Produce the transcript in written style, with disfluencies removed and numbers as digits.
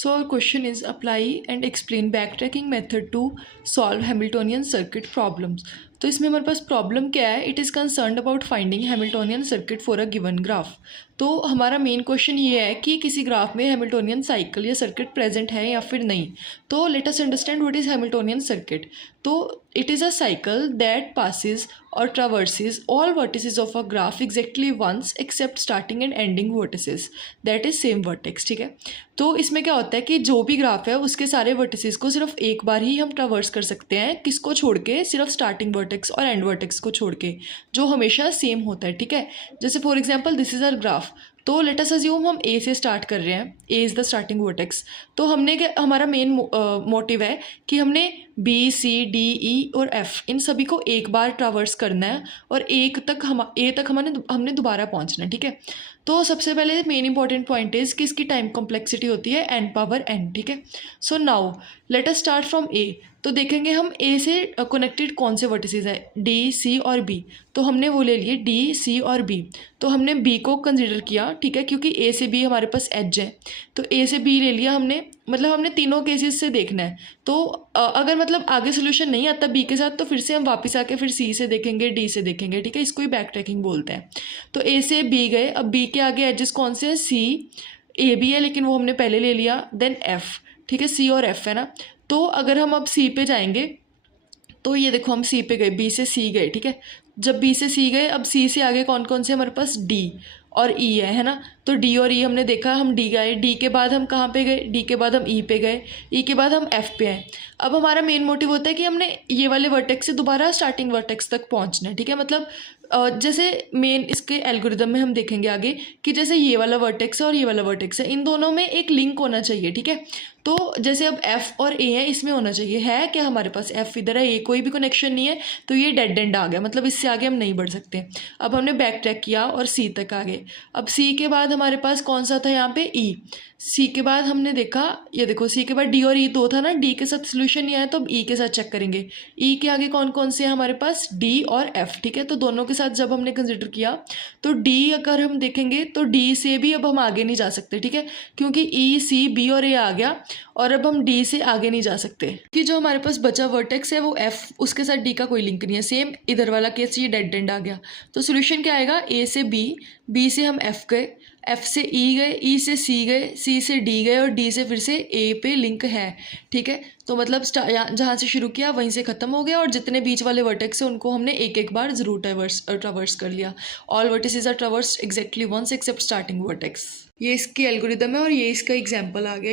So our question is apply and explain backtracking method to solve Hamiltonian circuit problems. तो इसमें हमारे पास problem क्या है, it is concerned about finding Hamiltonian circuit for a given graph. तो हमारा main question ये है कि किसी ग्राफ में हैमिल्टोनियन साइकिल या सर्किट प्रेजेंट है या फिर नहीं। तो let us understand what is Hamiltonian circuit. तो it is a cycle that passes और traverses all vertices of a graph exactly once except starting and ending vertices that is same vertex. ठीक है, तो इसमें क्या होता है कि जो भी ग्राफ है उसके सारे वर्टिसेस को सिर्फ एक बार ही हम ट्रावर्स कर सकते हैं, किसको छोड़ के, सिर्फ स्टार्टिंग वर्टेक्स और एंड वर्टेक्स को छोड़ के, जो हमेशा सेम होता है। ठीक है, जैसे for example this is our graph. तो लेट अस अज्यूम हम ए से स्टार्ट कर रहे हैं, A is the starting vertex. तो हमने हमारा मेन मोटिव है कि हमने बी सी डी ई और एफ इन सभी को एक बार ट्रावर्स करना है और ए तक हमने दोबारा पहुंचना है। ठीक है, तो सबसे पहले मेन इंपॉर्टेंट पॉइंट इज कि इसकी टाइम कॉम्प्लेक्सिटी होती है n पावर n। ठीक है, so now let us start from A. तो देखेंगे हम ए से कनेक्टेड कौन से वर्टिसेस है, डी सी और बी। तो हमने वो ले लिए डी सी और बी। तो हमने बी को कंसिडर किया, ठीक है, क्योंकि ए से बी हमारे पास एज है। तो ए से बी ले लिया हमने, मतलब हमने तीनों केसेस से देखना है। तो अगर मतलब आगे सोल्यूशन नहीं आता बी के साथ तो फिर से हम वापस आके फिर सी से देखेंगे, डी से देखेंगे। ठीक है, इसको ही बैक ट्रैकिंग बोलते हैं। तो ए से बी गए, अब बी के आगे एजेस कौन से हैं, सी, ए भी है लेकिन वो हमने पहले ले लिया, देन एफ। ठीक है, सी और एफ है ना। तो अगर हम अब सी पे जाएंगे तो ये देखो हम सी पे गए, बी से सी गए। ठीक है, जब बी से सी गए, अब सी से आगे कौन कौन से हमारे पास, डी और ई है ना। तो डी और ई हमने देखा, हम डी गए, डी के बाद हम कहाँ पे गए, डी के बाद हम ई पे गए, ई के बाद हम एफ पे आए। अब हमारा मेन मोटिव होता है कि हमने ये वाले वर्टेक्स से दोबारा स्टार्टिंग वर्टेक्स तक पहुँचना है। ठीक है, मतलब जैसे मेन इसके एल्गोरिदम में हम देखेंगे आगे कि जैसे ये वाला वर्टेक्स है और ये वाला वर्टेक्स है, इन दोनों में एक लिंक होना चाहिए। ठीक है, तो जैसे अब एफ और ए है, इसमें होना चाहिए, है क्या हमारे पास, एफ इधर है, ए कोई भी कनेक्शन नहीं है, तो ये डेड एंड आ गया, मतलब इससे आगे हम नहीं बढ़ सकते। अब हमने बैक ट्रैक किया और सी तक आ गए। अब सी के बाद हमारे पास कौन सा था यहाँ पे, ई। सी के बाद हमने देखा, ये देखो सी के बाद डी और ई दो था ना, डी के साथ सोल्यूशन नहीं आया तो अब ई के साथ चेक करेंगे। ई के आगे कौन कौन से हैं हमारे पास, डी और एफ। ठीक है, तो दोनों के साथ जब हमने कंसिडर किया तो डी अगर हम देखेंगे तो डी से भी अब हम आगे नहीं जा सकते। ठीक है, क्योंकि ई सी बी और ए आ गया और अब हम डी से आगे नहीं जा सकते कि जो हमारे पास बचा वर्टेक्स है वो एफ, उसके साथ डी का कोई लिंक नहीं है। सेम इधर वाला केस, ये डेड एंड आ गया। तो सोल्यूशन क्या आएगा, ए से बी, बी से हम एफ गए, एफ से ई गए, ई से सी गए, सी से डी गए और डी से फिर से ए पे लिंक है। ठीक है, तो मतलब जहाँ से शुरू किया वहीं से ख़त्म हो गया और जितने बीच वाले वर्टेक्स हैं उनको हमने एक एक बार ज़रूर ट्रावर्स कर लिया। All vertices are traversed exactly once except starting vertex. ये इसकी एल्गोरिदम है और ये इसका एग्जाम्पल आ गया।